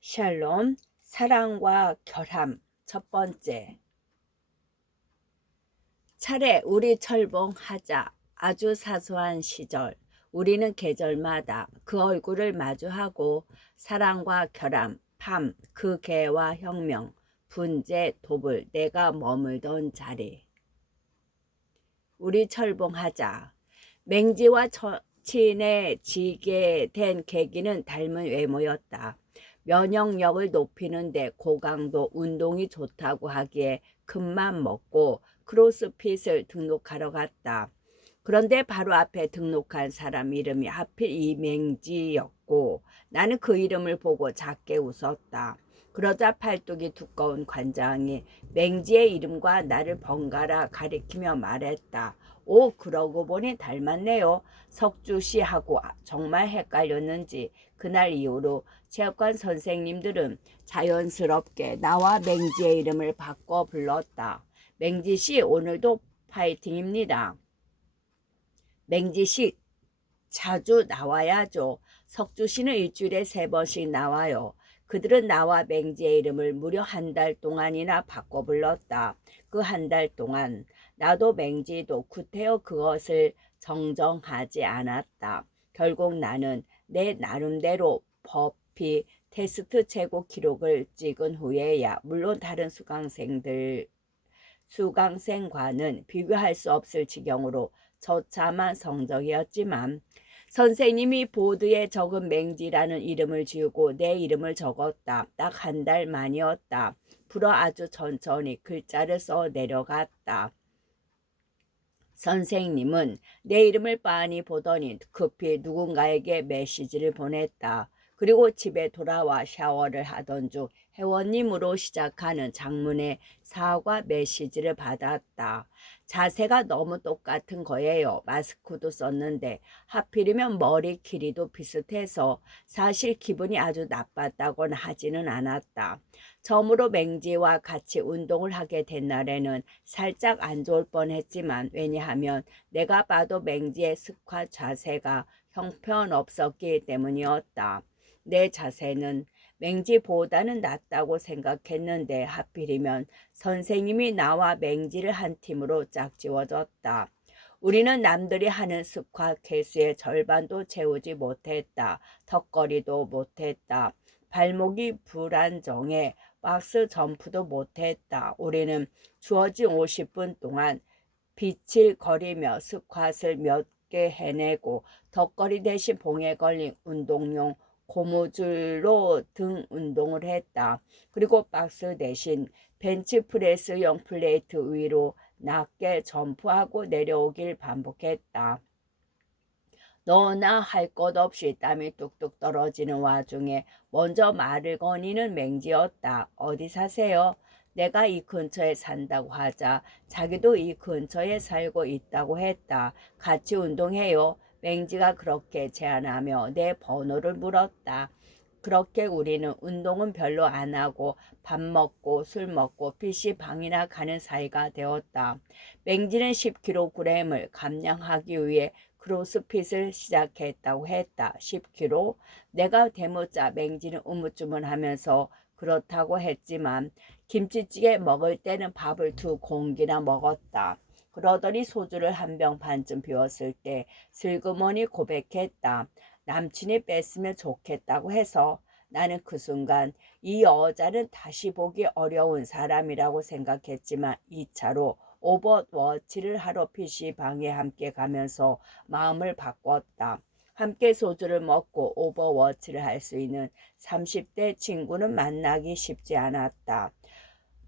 샬롬, 사랑과 결함. 첫 번째. 차례 우리 철봉하자. 아주 사소한 시절. 우리는 계절마다 그 얼굴을 마주하고 사랑과 결함, 밤, 그 개와 혁명, 분재, 도불, 내가 머물던 자리. 우리 철봉하자. 맹지와 친해지게 된 계기는 닮은 외모였다. 면역력을 높이는데 고강도 운동이 좋다고 하기에 큰맘 먹고 크로스핏을 등록하러 갔다. 그런데 바로 앞에 등록한 사람 이름이 하필 이맹지였고 나는 그 이름을 보고 작게 웃었다. 그러자 팔뚝이 두꺼운 관장이 맹지의 이름과 나를 번갈아 가리키며 말했다. 오, 그러고 보니 닮았네요. 석주씨하고 정말 헷갈렸는지 그날 이후로 체육관 선생님들은 자연스럽게 나와 맹지의 이름을 바꿔 불렀다. 맹지씨, 오늘도 파이팅입니다. 맹지씨 자주 나와야죠. 석주씨는 일주일에 3번씩 나와요. 그들은 나와 맹지의 이름을 무려 한 달 동안이나 바꿔 불렀다. 그 한 달 동안 나도 맹지도 구태여 그것을 정정하지 않았다. 결국 나는 내 나름대로 버피 테스트 최고 기록을 찍은 후에야 물론 다른 수강생과는 비교할 수 없을 지경으로 처참한 성적이었지만 선생님이 보드에 적은 맹지라는 이름을 지우고 내 이름을 적었다. 딱 한 달 만이었다. 불어 아주 천천히 글자를 써 내려갔다. 선생님은 내 이름을 빤히 보더니 급히 누군가에게 메시지를 보냈다. 그리고 집에 돌아와 샤워를 하던 중 회원님으로 시작하는 장문의 사과 메시지를 받았다. 자세가 너무 똑같은 거예요. 마스크도 썼는데 하필이면 머리 길이도 비슷해서 사실 기분이 아주 나빴다고는 하지는 않았다. 처음으로 맹지와 같이 운동을 하게 된 날에는 살짝 안 좋을 뻔했지만 왜냐하면 내가 봐도 맹지의 스쿼트 자세가 형편없었기 때문이었다. 내 자세는 맹지보다는 낫다고 생각했는데 하필이면 선생님이 나와 맹지를 한 팀으로 짝지워졌다. 우리는 남들이 하는 스쿼트 개수의 절반도 채우지 못했다. 턱걸이도 못했다. 발목이 불안정해 박스 점프도 못했다. 우리는 주어진 50분 동안 비칠거리며 스쿼트를 몇 개 해내고 턱걸이 대신 봉에 걸린 운동용 고무줄로 등 운동을 했다. 그리고 박스 대신 벤치프레스용 플레이트 위로 낮게 점프하고 내려오길 반복했다. 너나 할 것 없이 땀이 뚝뚝 떨어지는 와중에 먼저 말을 거니는 맹지였다. 어디 사세요? 내가 이 근처에 산다고 하자 자기도 이 근처에 살고 있다고 했다. 같이 운동해요. 맹지가 그렇게 제안하며 내 번호를 물었다. 그렇게 우리는 운동은 별로 안 하고 밥 먹고 술 먹고 PC방이나 가는 사이가 되었다. 맹지는 10kg을 감량하기 위해 크로스핏을 시작했다고 했다. 10kg? 내가 대묻자 맹지는 우물쭈물하면서 그렇다고 했지만 김치찌개 먹을 때는 밥을 2공기나 먹었다. 그러더니 소주를 한 병 반쯤 비웠을 때 슬그머니 고백했다. 남친이 뺐으면 좋겠다고 해서. 나는 그 순간 이 여자는 다시 보기 어려운 사람이라고 생각했지만 2차로 오버워치를 하러 PC방에 함께 가면서 마음을 바꿨다. 함께 소주를 먹고 오버워치를 할 수 있는 30대 친구는 만나기 쉽지 않았다.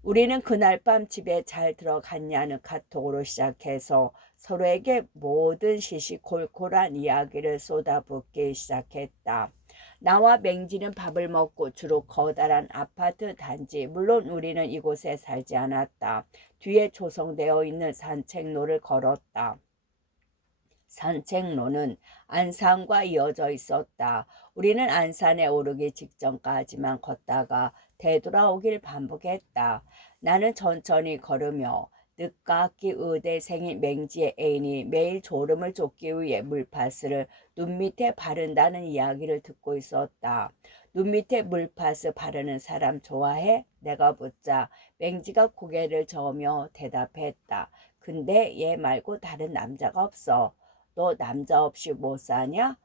우리는 그날 밤 집에 잘 들어갔냐는 카톡으로 시작해서 서로에게 모든 시시콜콜한 이야기를 쏟아붓기 시작했다. 나와 맹지는 밥을 먹고 주로 커다란 아파트 단지, 물론 우리는 이곳에 살지 않았다. 뒤에 조성되어 있는 산책로를 걸었다. 산책로는 안산과 이어져 있었다. 우리는 안산에 오르기 직전까지만 걷다가 되돌아오길 반복했다. 나는 천천히 걸으며 늦깎이 의대생인 맹지의 애인이 매일 졸음을 쫓기 위해 물파스를 눈 밑에 바른다는 이야기를 듣고 있었다. 눈 밑에 물파스 바르는 사람 좋아해? 내가 묻자 맹지가 고개를 저으며 대답했다. 근데 얘 말고 다른 남자가 없어. 너 남자 없이 못 사냐?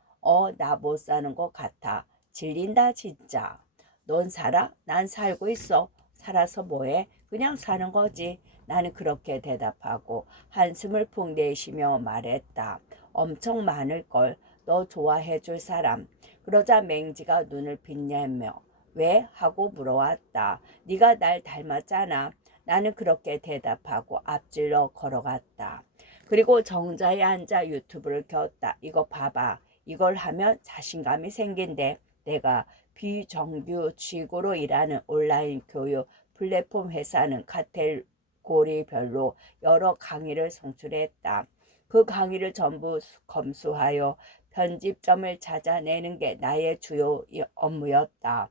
나 못 사는 것 같아. 질린다 진짜. 넌 살아? 난 살고 있어. 살아서 뭐해? 그냥 사는 거지. 나는 그렇게 대답하고 한숨을 푹 내쉬며 말했다. 엄청 많을걸. 너 좋아해 줄 사람. 그러자 맹지가 눈을 빛내며 왜? 하고 물어왔다. 네가 날 닮았잖아. 나는 그렇게 대답하고 앞질러 걸어갔다. 그리고 정자에 앉아 유튜브를 켰다. 이거 봐봐. 이걸 하면 자신감이 생긴대. 내가 비정규직으로 일하는 온라인 교육 플랫폼 회사는 카테고리별로 여러 강의를 송출했다. 그 강의를 전부 검수하여 편집점을 찾아내는 게 나의 주요 업무였다.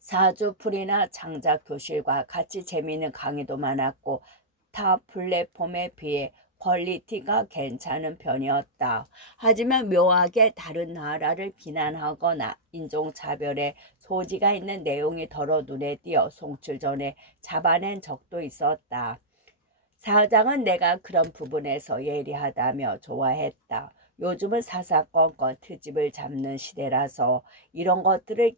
사주풀이나 창작 교실과 같이 재미있는 강의도 많았고 타 플랫폼에 비해 퀄리티가 괜찮은 편이었다. 하지만 묘하게 다른 나라를 비난하거나 인종차별의 소지가 있는 내용이 더러 눈에 띄어 송출 전에 잡아낸 적도 있었다. 사장은 내가 그런 부분에서 예리하다며 좋아했다. 요즘은 사사건건 트집을 잡는 시대라서 이런 것들을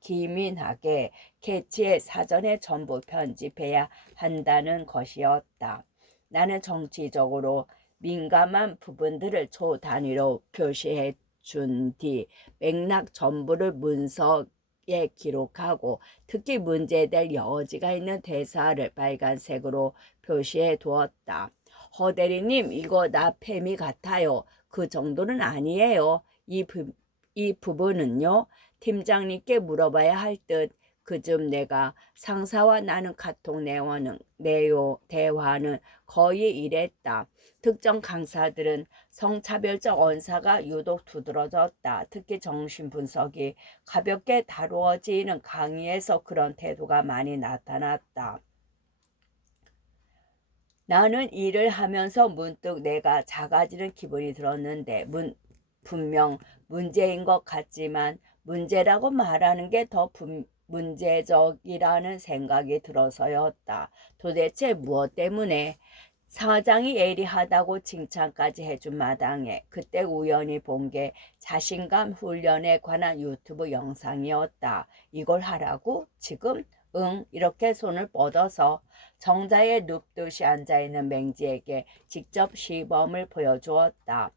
기민하게 캐치해 사전에 전부 편집해야 한다는 것이었다. 나는 정치적으로 민감한 부분들을 초 단위로 표시해 준 뒤 맥락 전부를 문서에 기록하고 특히 문제될 여지가 있는 대사를 빨간색으로 표시해 두었다. 허 대리님 이거 나 팸이 같아요. 그 정도는 아니에요. 이 부분은요. 팀장님께 물어봐야 할 듯. 그즘 내가 상사와 나눈 카톡 대화는 거의 이랬다. 특정 강사들은 성차별적 언사가 유독 두드러졌다. 특히 정신분석이 가볍게 다루어지는 강의에서 그런 태도가 많이 나타났다. 나는 일을 하면서 문득 내가 작아지는 기분이 들었는데 분명 문제인 것 같지만 문제라고 말하는 게 더 문제적이라는 생각이 들어서였다. 도대체 무엇 때문에? 사장이 예리하다고 칭찬까지 해준 마당에 그때 우연히 본 게 자신감 훈련에 관한 유튜브 영상이었다. 이걸 하라고? 지금? 응, 이렇게 손을 뻗어서 정자에 눕듯이 앉아있는 맹지에게 직접 시범을 보여주었다.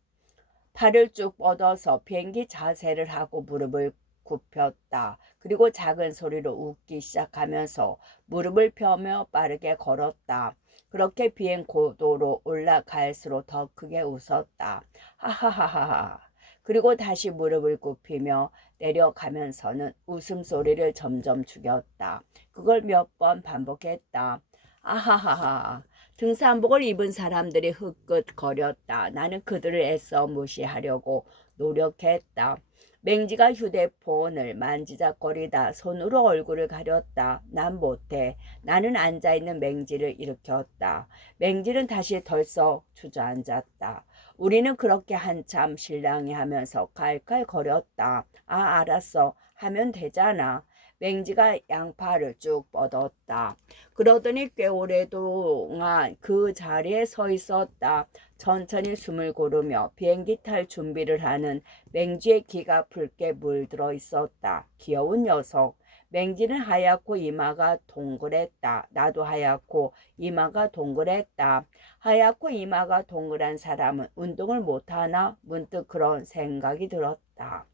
팔을 쭉 뻗어서 비행기 자세를 하고 무릎을 굽혔다. 그리고 작은 소리로 웃기 시작하면서 무릎을 펴며 빠르게 걸었다. 그렇게 비행 고도로 올라갈수록 더 크게 웃었다. 하하하하. 그리고 다시 무릎을 굽히며 내려가면서는 웃음소리를 점점 죽였다. 그걸 몇 번 반복했다. 아하하하. 등산복을 입은 사람들이 흐끗거렸다. 나는 그들을 애써 무시하려고 노력했다. 맹지가 휴대폰을 만지작거리다 손으로 얼굴을 가렸다. 난 못해. 나는 앉아있는 맹지를 일으켰다. 맹지는 다시 덜썩 주저앉았다. 우리는 그렇게 한참 실랑이 하면서 칼칼거렸다. 아, 알았어. 하면 되잖아. 맹지가 양팔을 쭉 뻗었다. 그러더니 꽤 오랫동안 그 자리에 서 있었다. 천천히 숨을 고르며 비행기 탈 준비를 하는 맹지의 기가 붉게 물들어 있었다. 귀여운 녀석. 맹지는 하얗고 이마가 동그랬다. 나도 하얗고 이마가 동그랬다. 하얗고 이마가 동그란 사람은 운동을 못하나? 문득 그런 생각이 들었다.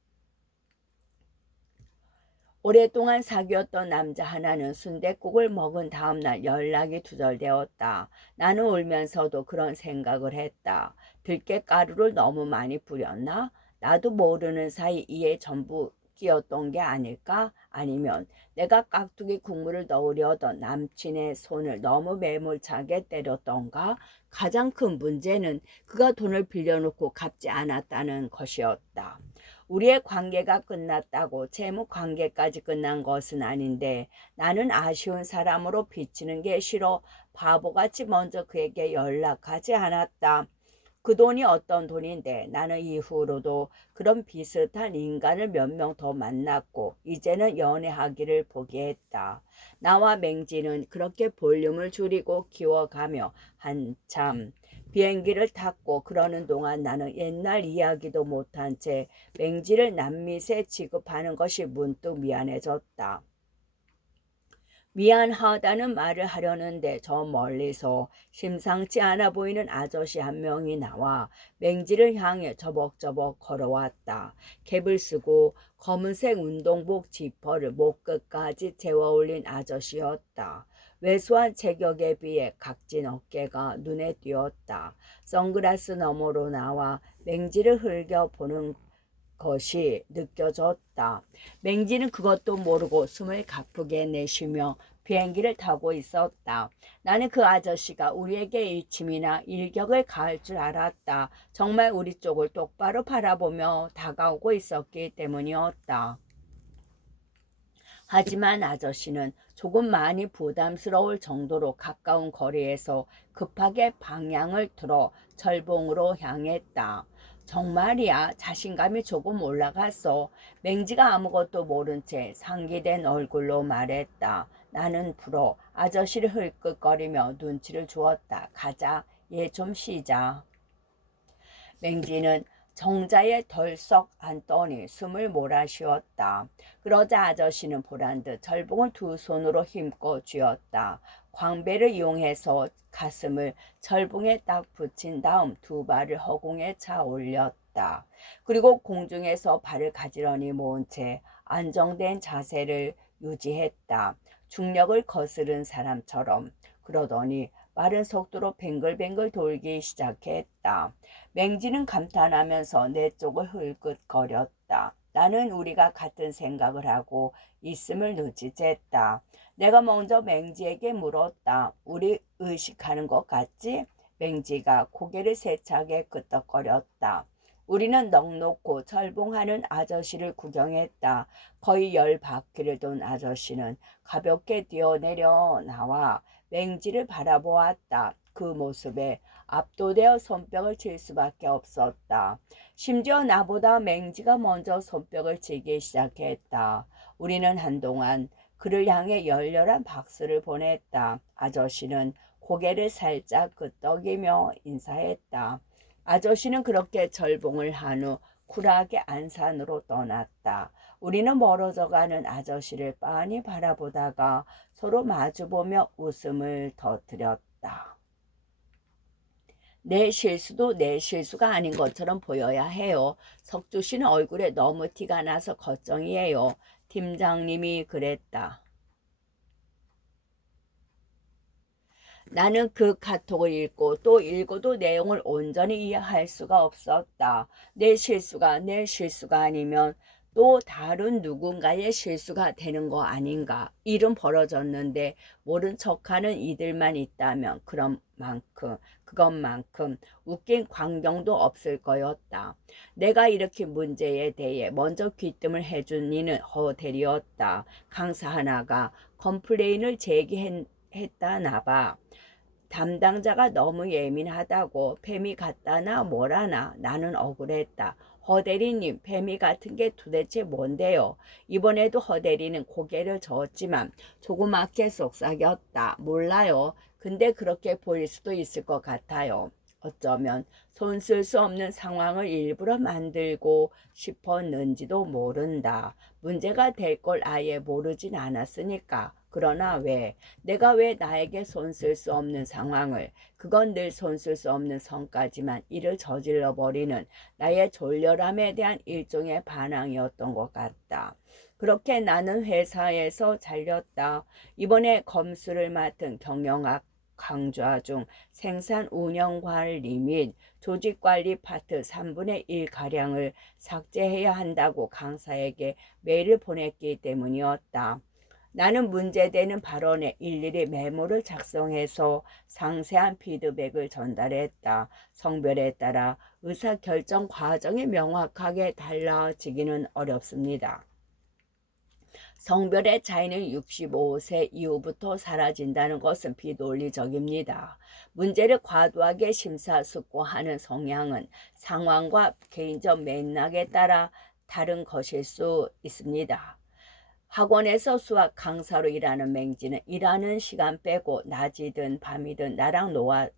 오랫동안 사귀었던 남자 하나는 순댓국을 먹은 다음날 연락이 두절되었다. 나는 울면서도 그런 생각을 했다. 들깨가루를 너무 많이 뿌렸나? 나도 모르는 사이 이에 전부 끼었던 게 아닐까? 아니면 내가 깍두기 국물을 넣으려던 남친의 손을 너무 매몰차게 때렸던가? 가장 큰 문제는 그가 돈을 빌려놓고 갚지 않았다는 것이었다. 우리의 관계가 끝났다고 재무 관계까지 끝난 것은 아닌데 나는 아쉬운 사람으로 비치는 게 싫어 바보같이 먼저 그에게 연락하지 않았다. 그 돈이 어떤 돈인데 나는 이후로도 그런 비슷한 인간을 몇 명 더 만났고 이제는 연애하기를 포기했다. 나와 맹지는 그렇게 볼륨을 줄이고 키워가며 한참 비행기를 탔고 그러는 동안 나는 옛날 이야기도 못한 채 맹지를 남미새 취급하는 것이 문득 미안해졌다. 미안하다는 말을 하려는데 저 멀리서 심상치 않아 보이는 아저씨 한 명이 나와 맹지를 향해 저벅저벅 걸어왔다. 캡을 쓰고 검은색 운동복 지퍼를 목 끝까지 재워 올린 아저씨였다. 왜소한 체격에 비해 각진 어깨가 눈에 띄었다. 선글라스 너머로 나와 맹지를 흘겨보는 것이 느껴졌다. 맹지는 그것도 모르고 숨을 가쁘게 내쉬며 비행기를 타고 있었다. 나는 그 아저씨가 우리에게 일침이나 일격을 가할 줄 알았다. 정말 우리 쪽을 똑바로 바라보며 다가오고 있었기 때문이었다. 하지만 아저씨는 조금 많이 부담스러울 정도로 가까운 거리에서 급하게 방향을 틀어 철봉으로 향했다. 정말이야. 자신감이 조금 올라갔어. 맹지가 아무것도 모른 채 상기된 얼굴로 말했다. 나는 불어 아저씨를 흘끗거리며 눈치를 주었다. 가자. 얘 좀 쉬자. 맹지는 정자에 덜썩 앉더니 숨을 몰아쉬었다. 그러자 아저씨는 보란듯 절봉을 두 손으로 힘껏 쥐었다. 광배를 이용해서 가슴을 절봉에 딱 붙인 다음 두 발을 허공에 차 올렸다. 그리고 공중에서 발을 가지런히 모은 채 안정된 자세를 유지했다. 중력을 거스른 사람처럼. 그러더니 빠른 속도로 뱅글뱅글 돌기 시작했다. 맹지는 감탄하면서 내 쪽을 흘끗거렸다. 나는 우리가 같은 생각을 하고 있음을 눈치챘다. 내가 먼저 맹지에게 물었다. 우리 의식하는 것 같지? 맹지가 고개를 세차게 끄덕거렸다. 우리는 넋놓고 철봉하는 아저씨를 구경했다. 거의 10바퀴를 돈 아저씨는 가볍게 뛰어내려 나와 맹지를 바라보았다. 그 모습에 압도되어 손뼉을 칠 수밖에 없었다. 심지어 나보다 맹지가 먼저 손뼉을 치기 시작했다. 우리는 한동안 그를 향해 열렬한 박수를 보냈다. 아저씨는 고개를 살짝 끄덕이며 인사했다. 아저씨는 그렇게 절봉을 한 후 쿨하게 안산으로 떠났다. 우리는 멀어져가는 아저씨를 빤히 바라보다가 서로 마주보며 웃음을 터뜨렸다. 내 실수도 내 실수가 아닌 것처럼 보여야 해요. 석주 씨는 얼굴에 너무 티가 나서 걱정이에요. 팀장님이 그랬다. 나는 그 카톡을 읽고 또 읽어도 내용을 온전히 이해할 수가 없었다. 내 실수가 아니면 또 다른 누군가의 실수가 되는 거 아닌가. 일은 벌어졌는데 모른 척하는 이들만 있다면 그것만큼 웃긴 광경도 없을 거였다. 내가 일으킨 문제에 대해 먼저 귀뜸을 해준 이는 허대리였다. 강사 하나가 컴플레인을 제기했다나 봐. 담당자가 너무 예민하다고 뱀이 같다나 뭐라나 나는 억울했다. 허대리님, 뱀이 같은 게 도대체 뭔데요? 이번에도 허대리는 고개를 저었지만 조그맣게 속삭였다. 몰라요. 근데 그렇게 보일 수도 있을 것 같아요. 어쩌면 손 쓸 수 없는 상황을 일부러 만들고 싶었는지도 모른다. 문제가 될 걸 아예 모르진 않았으니까. 그러나 내가 왜 나에게 손 쓸 수 없는 상황을, 그건 늘 손 쓸 수 없는 성까지만 일을 저질러 버리는 나의 졸렬함에 대한 일종의 반항이었던 것 같다. 그렇게 나는 회사에서 잘렸다. 이번에 검수를 맡은 경영학 강좌 중 생산 운영 관리 및 조직 관리 파트 3분의 1 가량을 삭제해야 한다고 강사에게 메일을 보냈기 때문이었다. 나는 문제되는 발언에 일일이 메모를 작성해서 상세한 피드백을 전달했다. 성별에 따라 의사결정 과정이 명확하게 달라지기는 어렵습니다. 성별의 차이는 65세 이후부터 사라진다는 것은 비논리적입니다. 문제를 과도하게 심사숙고하는 성향은 상황과 개인적 맥락에 따라 다른 것일 수 있습니다. 학원에서 수학 강사로 일하는 맹지는 일하는 시간 빼고 낮이든 밤이든 나랑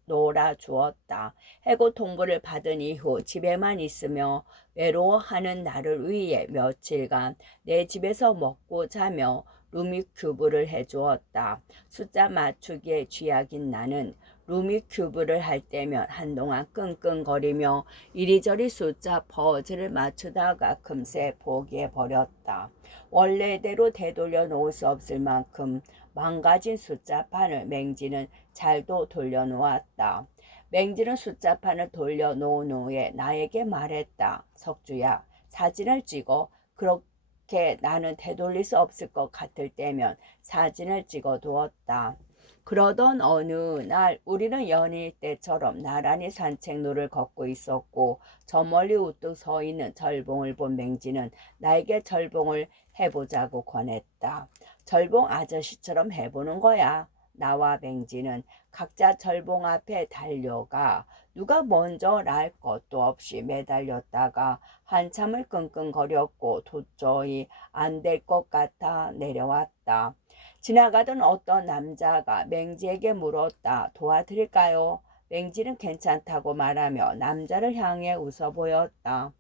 놀아주었다. 해고 통보를 받은 이후 집에만 있으며 외로워하는 나를 위해 며칠간 내 집에서 먹고 자며 루믹 큐브를 해주었다. 숫자 맞추기에 쥐약인 나는 루믹 큐브를 할 때면 한동안 끙끙거리며 이리저리 숫자 퍼즐을 맞추다가 금세 포기해버렸다. 원래대로 되돌려 놓을 수 없을 만큼 망가진 숫자판을 맹지는 잘도 돌려놓았다. 맹지는 숫자판을 돌려놓은 후에 나에게 말했다. 석주야, 사진을 찍어. 그렇게 나는 되돌릴 수 없을 것 같을 때면 사진을 찍어 두었다. 그러던 어느 날 우리는 연일 때처럼 나란히 산책로를 걷고 있었고 저 멀리 우뚝 서 있는 절봉을 본 맹지는 나에게 절봉을 해보자고 권했다. 절봉 아저씨처럼 해보는 거야. 나와 맹지는 각자 절봉 앞에 달려가 누가 먼저 날 것도 없이 매달렸다가 한참을 끙끙거렸고 도저히 안 될 것 같아 내려왔다. 지나가던 어떤 남자가 맹지에게 물었다. 도와드릴까요? 맹지는 괜찮다고 말하며 남자를 향해 웃어 보였다.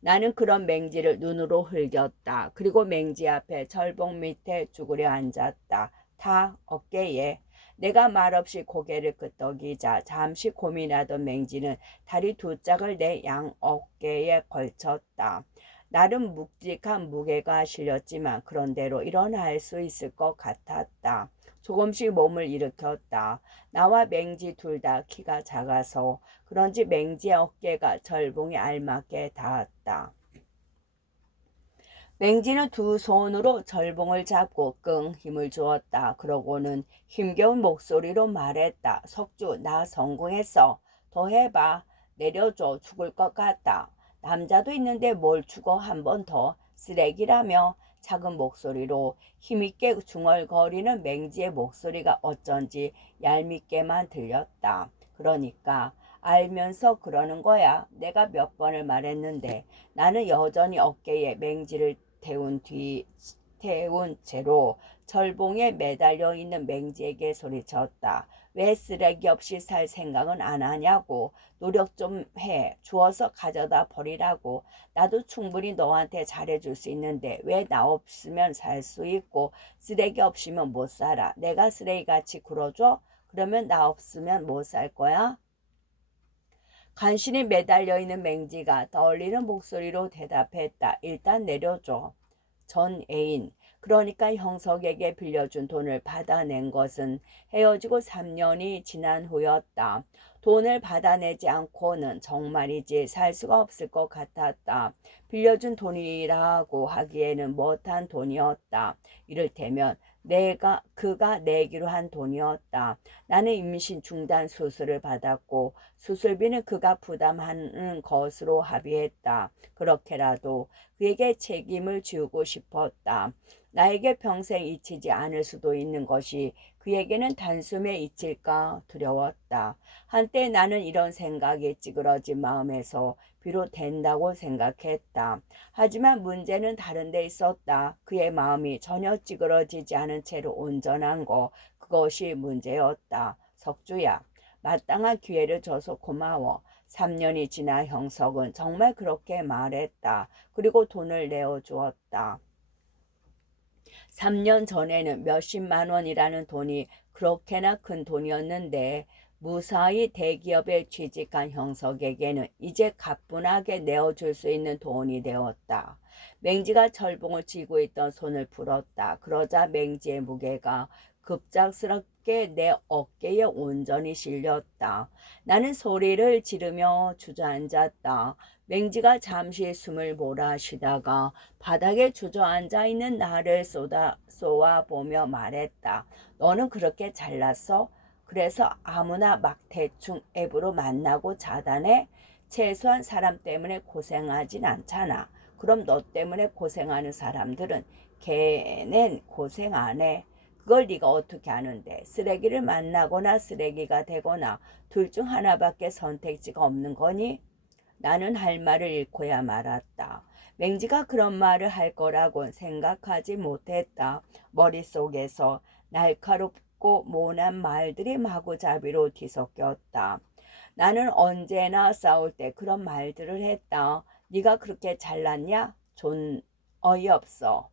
나는 그런 맹지를 눈으로 흘겼다. 그리고 맹지 앞에 절봉 밑에 쭈그려 앉았다. 다 어깨에. 내가 말없이 고개를 끄덕이자 잠시 고민하던 맹지는 다리 두 짝을 내 양 어깨에 걸쳤다. 나름 묵직한 무게가 실렸지만 그런대로 일어날 수 있을 것 같았다. 조금씩 몸을 일으켰다. 나와 맹지 둘 다 키가 작아서 그런지 맹지의 어깨가 절봉에 알맞게 닿았다. 맹지는 두 손으로 절봉을 잡고 끙 힘을 주었다. 그러고는 힘겨운 목소리로 말했다. 석주, 나 성공했어. 더 해봐. 내려줘. 죽을 것 같다. 남자도 있는데 뭘 죽어 한 번 더. 쓰레기라며. 작은 목소리로 힘있게 중얼거리는 맹지의 목소리가 어쩐지 얄밉게만 들렸다. 그러니까 알면서 그러는 거야. 내가 몇 번을 말했는데. 나는 여전히 어깨에 맹지를 태운 채로 절봉에 매달려 있는 맹지에게 소리쳤다. 왜 쓰레기 없이 살 생각은 안 하냐고. 노력 좀 해. 주워서 가져다 버리라고. 나도 충분히 너한테 잘해줄 수 있는데 왜 나 없으면 살 수 있고 쓰레기 없이면 못 살아. 내가 쓰레기같이 굴어줘? 그러면 나 없으면 못 살 거야? 간신히 매달려 있는 맹지가 떨리는 목소리로 대답했다. 일단 내려줘. 전 애인, 그러니까 형석에게 빌려준 돈을 받아낸 것은 헤어지고 3년이 지난 후였다. 돈을 받아내지 않고는 정말이지 살 수가 없을 것 같았다. 빌려준 돈이라고 하기에는 못한 돈이었다. 이를테면 그가 내기로 한 돈이었다. 나는 임신 중단 수술을 받았고 수술비는 그가 부담하는 것으로 합의했다. 그렇게라도 그에게 책임을 지우고 싶었다. 나에게 평생 잊히지 않을 수도 있는 것이 그에게는 단숨에 잊힐까 두려웠다. 한때 나는 이런 생각이 찌그러진 마음에서 비롯된다고 생각했다. 하지만 문제는 다른 데 있었다. 그의 마음이 전혀 찌그러지지 않은 채로 온전한 거, 그것이 문제였다. 석주야, 마땅한 기회를 줘서 고마워. 3년이 지나 형석은 정말 그렇게 말했다. 그리고 돈을 내어주었다. 3년 전에는 몇십만 원이라는 돈이 그렇게나 큰 돈이었는데 무사히 대기업에 취직한 형석에게는 이제 가뿐하게 내어줄 수 있는 돈이 되었다. 맹지가 철봉을 쥐고 있던 손을 풀었다. 그러자 맹지의 무게가 급작스럽게 내 어깨에 온전히 실렸다. 나는 소리를 지르며 주저앉았다. 맹지가 잠시 숨을 몰아쉬다가 바닥에 주저앉아 있는 나를 쏘아보며 말했다. 너는 그렇게 잘났어? 그래서 아무나 막 대충 앱으로 만나고 자다네? 최소한 사람 때문에 고생하진 않잖아. 그럼 너 때문에 고생하는 사람들은 걔넨 고생 안 해. 그걸 네가 어떻게 아는데? 쓰레기를 만나거나 쓰레기가 되거나 둘 중 하나밖에 선택지가 없는 거니? 나는 할 말을 잃고야 말았다. 맹지가 그런 말을 할 거라곤 생각하지 못했다. 머릿속에서 날카롭고 모난 말들이 마구잡이로 뒤섞였다. 나는 언제나 싸울 때 그런 말들을 했다. 네가 그렇게 잘났냐? 존 어이없어.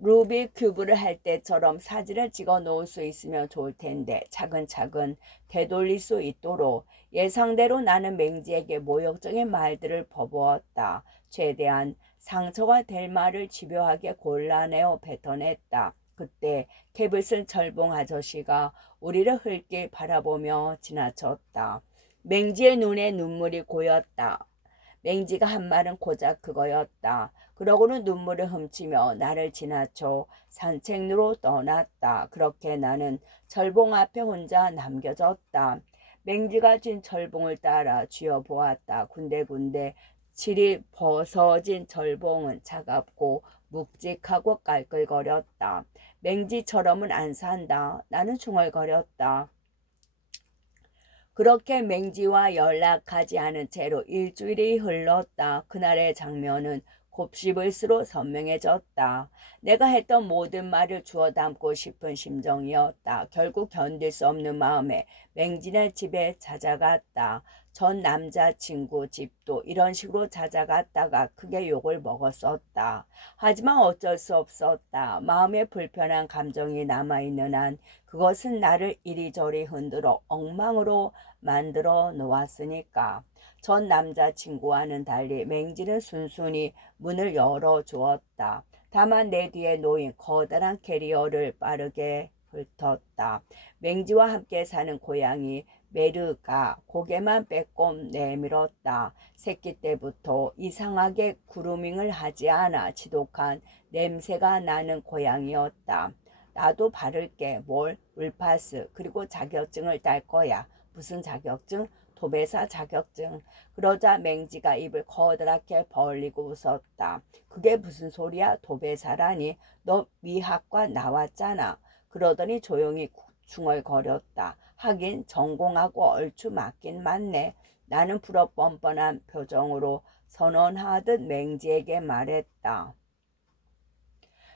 루비 큐브를 할 때처럼 사진을 찍어 놓을 수 있으면 좋을 텐데 차근차근 되돌릴 수 있도록. 예상대로 나는 맹지에게 모욕적인 말들을 퍼부었다. 최대한 상처가 될 말을 집요하게 골라내어 뱉어냈다. 그때 캡을 쓴 철봉 아저씨가 우리를 흘길 바라보며 지나쳤다. 맹지의 눈에 눈물이 고였다. 맹지가 한 말은 고작 그거였다. 그러고는 눈물을 훔치며 나를 지나쳐 산책로로 떠났다. 그렇게 나는 철봉 앞에 혼자 남겨졌다. 맹지가 진 철봉을 따라 쥐어보았다. 군데군데 칠이 벗어진 철봉은 차갑고 묵직하고 깔끌거렸다. 맹지처럼은 안 산다. 나는 중얼거렸다. 그렇게 맹지와 연락하지 않은 채로 일주일이 흘렀다. 그날의 장면은 곱씹을수록 선명해졌다. 내가 했던 모든 말을 주워 담고 싶은 심정이었다. 결국 견딜 수 없는 마음에 맹진의 집에 찾아갔다. 전 남자친구 집도 이런 식으로 찾아갔다가 크게 욕을 먹었었다. 하지만 어쩔 수 없었다. 마음에 불편한 감정이 남아있는 한 그것은 나를 이리저리 흔들어 엉망으로 만들어 놓았으니까. 전 남자친구와는 달리 맹지는 순순히 문을 열어주었다. 다만 내 뒤에 놓인 커다란 캐리어를 빠르게 훑었다. 맹지와 함께 사는 고양이 메르가 고개만 빼꼼 내밀었다. 새끼 때부터 이상하게 그루밍을 하지 않아 지독한 냄새가 나는 고양이였다. 나도 바를게. 뭘? 울파스. 그리고 자격증을 딸 거야. 무슨 자격증? 도배사 자격증. 그러자 맹지가 입을 커다랗게 벌리고 웃었다. 그게 무슨 소리야? 도배사라니. 너 미학과 나왔잖아. 그러더니 조용히 중얼거렸다. 하긴 전공하고 얼추 맞긴 맞네. 나는 불어 뻔뻔한 표정으로 선언하듯 맹지에게 말했다.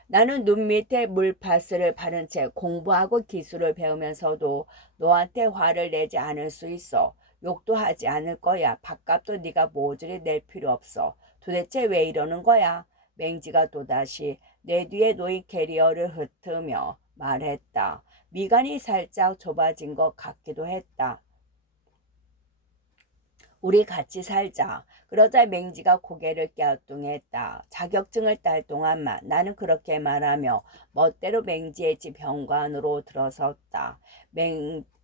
나는 눈 밑에 물파스를 바른 채 공부하고 기술을 배우면서도 너한테 화를 내지 않을 수 있어. 욕도 하지 않을 거야. 밥값도 네가 모조리 낼 필요 없어. 도대체 왜 이러는 거야? 맹지가 또다시 내 뒤에 놓인 캐리어를 흩으며 말했다. 미간이 살짝 좁아진 것 같기도 했다. 우리 같이 살자. 그러자 맹지가 고개를 갸우뚱했다. 자격증을 딸 동안만. 나는 그렇게 말하며 멋대로 맹지의 집 현관으로 들어섰다.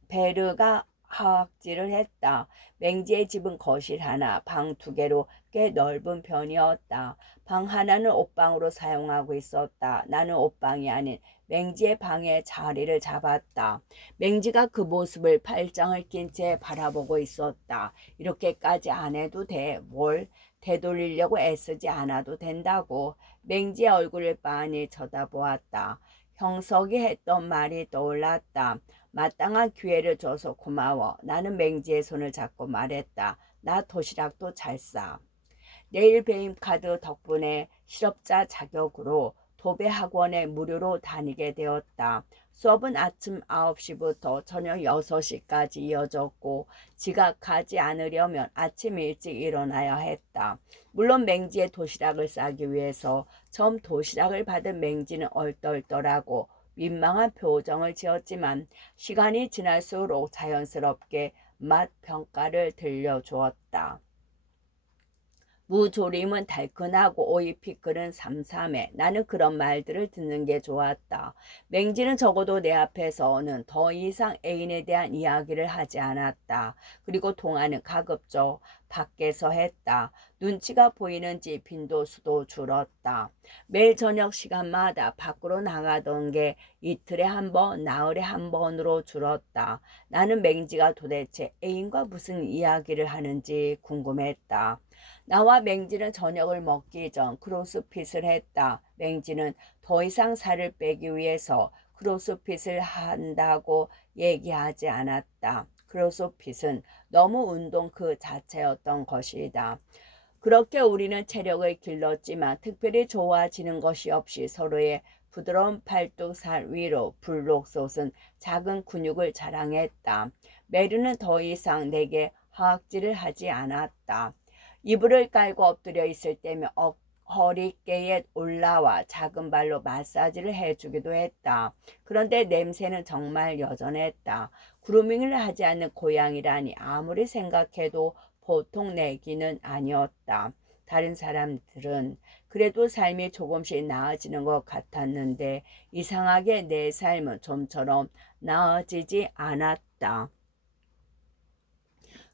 베르가 하악질을 했다. 맹지의 집은 거실 하나, 방 두 개로 꽤 넓은 편이었다. 방 하나는 옷방으로 사용하고 있었다. 나는 옷방이 아닌 맹지의 방에 자리를 잡았다. 맹지가 그 모습을 팔짱을 낀 채 바라보고 있었다. 이렇게까지 안 해도 돼. 뭘 되돌리려고 애쓰지 않아도 된다고. 맹지의 얼굴을 빤히 쳐다보았다. 형석이 했던 말이 떠올랐다. 마땅한 기회를 줘서 고마워. 나는 맹지의 손을 잡고 말했다. 나 도시락도 잘 싸. 내일 배임 카드 덕분에 실업자 자격으로 도배 학원에 무료로 다니게 되었다. 수업은 아침 9시부터 저녁 6시까지 이어졌고 지각하지 않으려면 아침 일찍 일어나야 했다. 물론 맹지의 도시락을 싸기 위해서 처음 도시락을 받은 맹지는 얼떨떨하고 민망한 표정을 지었지만 시간이 지날수록 자연스럽게 맛 평가를 들려주었다. 무조림은 달큰하고 오이 피클은 삼삼해. 나는 그런 말들을 듣는 게 좋았다. 맹지는 적어도 내 앞에서는 더 이상 애인에 대한 이야기를 하지 않았다. 그리고 통화는 가급적 밖에서 했다. 눈치가 보이는지 빈도수도 줄었다. 매일 저녁 시간마다 밖으로 나가던 게 이틀에 한 번, 나흘에 한 번으로 줄었다. 나는 맹지가 도대체 애인과 무슨 이야기를 하는지 궁금했다. 나와 맹지는 저녁을 먹기 전 크로스핏을 했다. 맹지는 더 이상 살을 빼기 위해서 크로스핏을 한다고 얘기하지 않았다. 크로스핏은 너무 운동 그 자체였던 것이다. 그렇게 우리는 체력을 길렀지만 특별히 좋아지는 것이 없이 서로의 부드러운 팔뚝살 위로 불록 솟은 작은 근육을 자랑했다. 메르는 더 이상 내게 하악질을 하지 않았다. 이불을 깔고 엎드려 있을 때면 허리깨에 올라와 작은 발로 마사지를 해주기도 했다. 그런데 냄새는 정말 여전했다. 그루밍을 하지 않는 고양이라니 아무리 생각해도 보통 내기는 아니었다. 다른 사람들은 그래도 삶이 조금씩 나아지는 것 같았는데 이상하게 내 삶은 좀처럼 나아지지 않았다.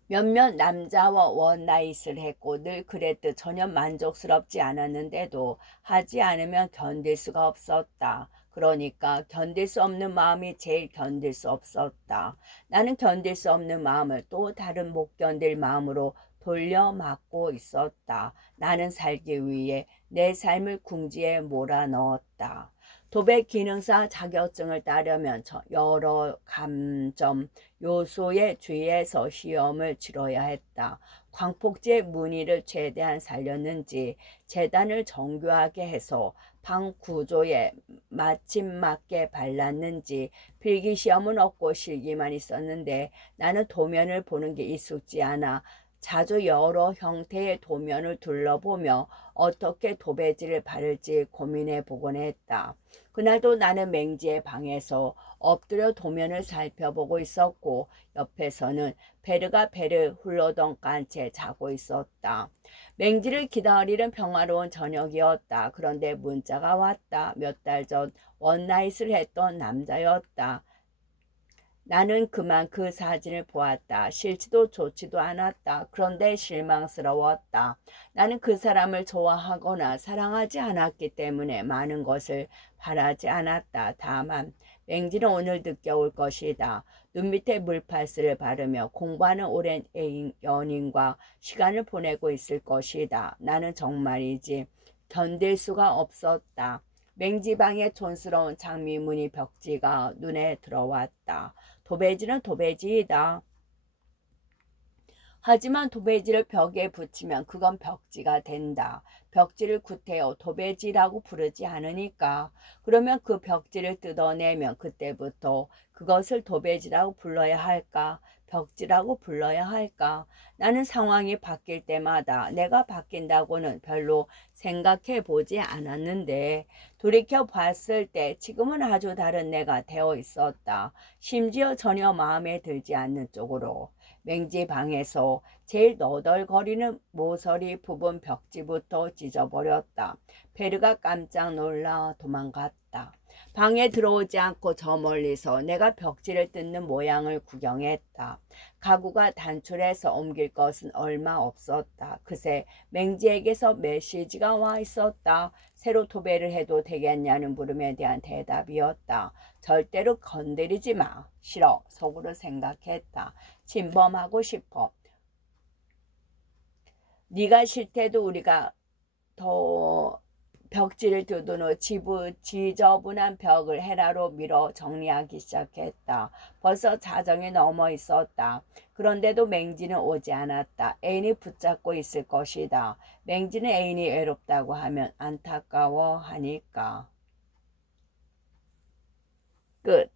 몇몇 남자와 원나잇을 했고 늘 그랬듯 전혀 만족스럽지 않았는데도 하지 않으면 견딜 수가 없었다. 그러니까 견딜 수 없는 마음이 제일 견딜 수 없었다. 나는 견딜 수 없는 마음을 또 다른 못 견딜 마음으로 돌려막고 있었다. 나는 살기 위해 내 삶을 궁지에 몰아넣었다. 도배 기능사 자격증을 따려면 여러 감점 요소에 주의해서 시험을 치러야 했다. 광폭지의 무늬를 최대한 살렸는지 재단을 정교하게 해서 방 구조에 맞춤맞게 발랐는지 필기시험은 없고 실기만 있었는데 나는 도면을 보는 게 익숙지 않아 자주 여러 형태의 도면을 둘러보며 어떻게 도배지를 바를지 고민해 보곤 했다. 그날도 나는 맹지의 방에서 엎드려 도면을 살펴보고 있었고 옆에서는 베르가 배를 훌러덩 깐 채 자고 있었다. 맹지를 기다리는 평화로운 저녁이었다. 그런데 문자가 왔다. 몇 달 전 원나잇을 했던 남자였다. 나는 그만 그 사진을 보았다. 싫지도 좋지도 않았다. 그런데 실망스러웠다. 나는 그 사람을 좋아하거나 사랑하지 않았기 때문에 많은 것을 바라지 않았다. 다만 맹지는 오늘 늦게 올 것이다. 눈 밑에 물파스를 바르며 공부하는 오랜 연인과 시간을 보내고 있을 것이다. 나는 정말이지 견딜 수가 없었다. 맹지방의 촌스러운 장미무늬 벽지가 눈에 들어왔다. 도배지는 도배지이다. 하지만 도배지를 벽에 붙이면 그건 벽지가 된다. 벽지를 구태여 도배지라고 부르지 않으니까. 그러면 그 벽지를 뜯어내면 그때부터 그것을 도배지라고 불러야 할까? 벽지라고 불러야 할까? 나는 상황이 바뀔 때마다 내가 바뀐다고는 별로 생각해 보지 않았는데 돌이켜 봤을 때 지금은 아주 다른 내가 되어 있었다. 심지어 전혀 마음에 들지 않는 쪽으로. 맹지 방에서 제일 너덜거리는 모서리 부분 벽지부터 찢어버렸다. 페르가 깜짝 놀라 도망갔다. 방에 들어오지 않고 저 멀리서 내가 벽지를 뜯는 모양을 구경했다. 가구가 단출해서 옮길 것은 얼마 없었다. 그새 맹지에게서 메시지가 와 있었다. 새로 도배를 해도 되겠냐는 물음에 대한 대답이었다. 절대로 건드리지 마. 싫어. 속으로 생각했다. 침범하고 싶어. 네가 싫대도 우리가 더 벽지를 두둔 후 지저분한 벽을 헤라로 밀어 정리하기 시작했다. 벌써 자정이 넘어 있었다. 그런데도 맹지는 오지 않았다. 애인이 붙잡고 있을 것이다. 맹지는 애인이 외롭다고 하면 안타까워하니까. 끝.